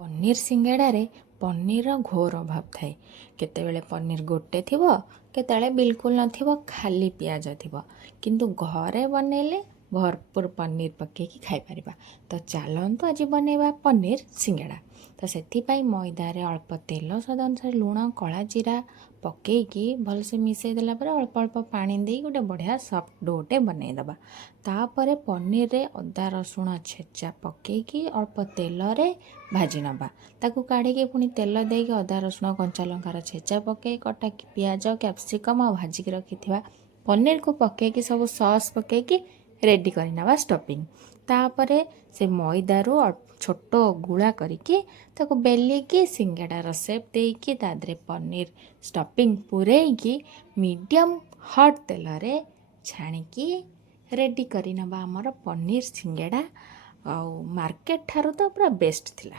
पनीर सिंगाड़े पनीर घोर अभाव थाए। केतेबेले पनीर गोटे थिबो, केतेबेले बिल्कुल नथिबो, खाली पियाज थिबो। किंतु घरे बनेले भरपूर पनीर पकेकी खाई परिबा। तो चलतु आज बनैबा पनीर सिंगाड़ा। तो सेथिपाई मैदारे अल्प तेल स्वाद अनुसार लुण कला जीरा पकेकी भलसे मिसई देला पर अल्प अल्प पानी दे गोटे बढ़िया सॉफ्ट डोटे बनईदबा। तापर पनीर रे अदा रसुण छेचा पकेकी अल्प तेल रे भाजी नबा। ताकू काढ़ी पुणी तेल देकी अदा रसुण कंचा लंकार छेचा पकई कटा पियाज कैप्सिकम आ भाजिकी रखिथिबा पनीर को पकेकी सब सॉस पकेकी रेडी करनबा स्टफिंग। तापरे से मैदारू छोट गुला करिकी ताको बेलिकी सिंगाड़ार शेप देकी तादरे पनीर स्टफिंग पूरेकी मीडियम हट तेल रे छाणिकी रेडी करनबा आमर पनीर सिंगाड़ा। आ मार्केट ठारू तो पूरा बेस्ट थिला।